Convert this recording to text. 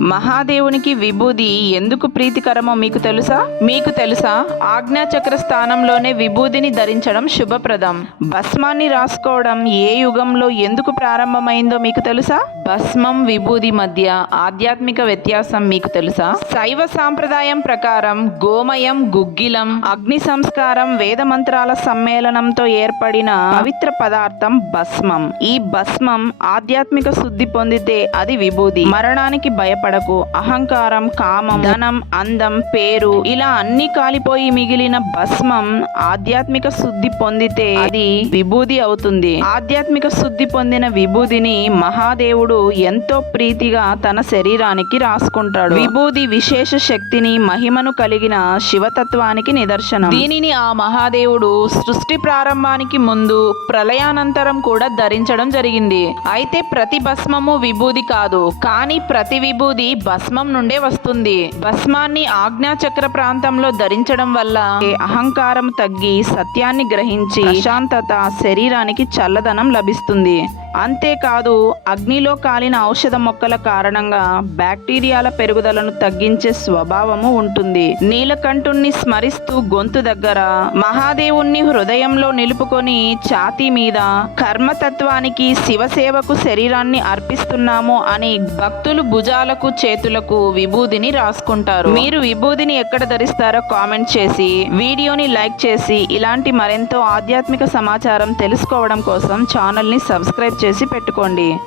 మహాదేవునికి విభూది ఎందుకు ప్రీతికరమో మీకు తెలుసా? మీకు తెలుసా? ఆజ్ఞాచక్ర స్థానంలోనే విభూదిని ధరించడం శుభప్రదం. భస్మాన్ని రాసుకోవడం ఏ యుగంలో ఎందుకు ప్రారంభమైందో మీకు తెలుసా? భస్మం విభూది మధ్య ఆధ్యాత్మిక వ్యత్యాసం మీకు తెలుసా? శైవ సాంప్రదాయం ప్రకారం గోమయం గుగ్గిలం అగ్ని సంస్కారం వేద మంత్రాల సమ్మేళనంతో ఏర్పడిన పవిత్ర పదార్థం భస్మం. ఈ భస్మం ఆధ్యాత్మిక శుద్ధి పొందితే అది విభూది. మరణానికి పడకు. అహంకారం కామం ధనం అందం పేరు ఇలా అన్ని కాలిపోయి మిగిలిన భస్మం ఆధ్యాత్మిక శుద్ధి పొందితే అది విభూది అవుతుంది. ఆధ్యాత్మిక శుద్ధి పొందిన విభూదిని మహాదేవుడు ఎంతో ప్రీతిగా తన శరీరానికి రాసుకుంటాడు. విభూది విశేష శక్తిని మహిమను కలిగిన శివతత్వానికి నిదర్శనం. దీనిని ఆ మహాదేవుడు సృష్టి ప్రారంభానికి ముందు ప్రళయానంతరం కూడా ధరించడం జరిగింది. అయితే ప్రతి భస్మము విభూది కాదు. కానీ ప్రతి విభూది భస్మం నుండే వస్తుంది. భస్మాన్ని ఆజ్ఞాచక్ర ప్రాంతంలో ధరించడం వల్ల అహంకారం తగ్గి సత్యాన్ని గ్రహించి ప్రశాంతత శరీరానికి చల్లదనం లభిస్తుంది. అంతేకాదు అగ్నిలో కాలిన ఔషధ మొక్కల కారణంగా బ్యాక్టీరియాల పెరుగుదలను తగ్గించే స్వభావము ఉంటుంది. నీలకంఠుణ్ణి స్మరిస్తూ గొంతు దగ్గర మహాదేవుణ్ణి హృదయంలో నిలుపుకొని ఛాతీ మీద కర్మతత్వానికి శివసేవకు శరీరాన్ని అర్పిస్తున్నాము అని భక్తులు భుజాలకు చేతులకు విభూదిని రాసుకుంటారు. మీరు విభూదిని ఎక్కడ ధరిస్తారో కామెంట్ చేసి వీడియోని లైక్ చేసి ఇలాంటి మరెంతో ఆధ్యాత్మిక సమాచారం తెలుసుకోవడం కోసం ఛానల్ని సబ్స్క్రైబ్ చేసి పెట్టుకోండి.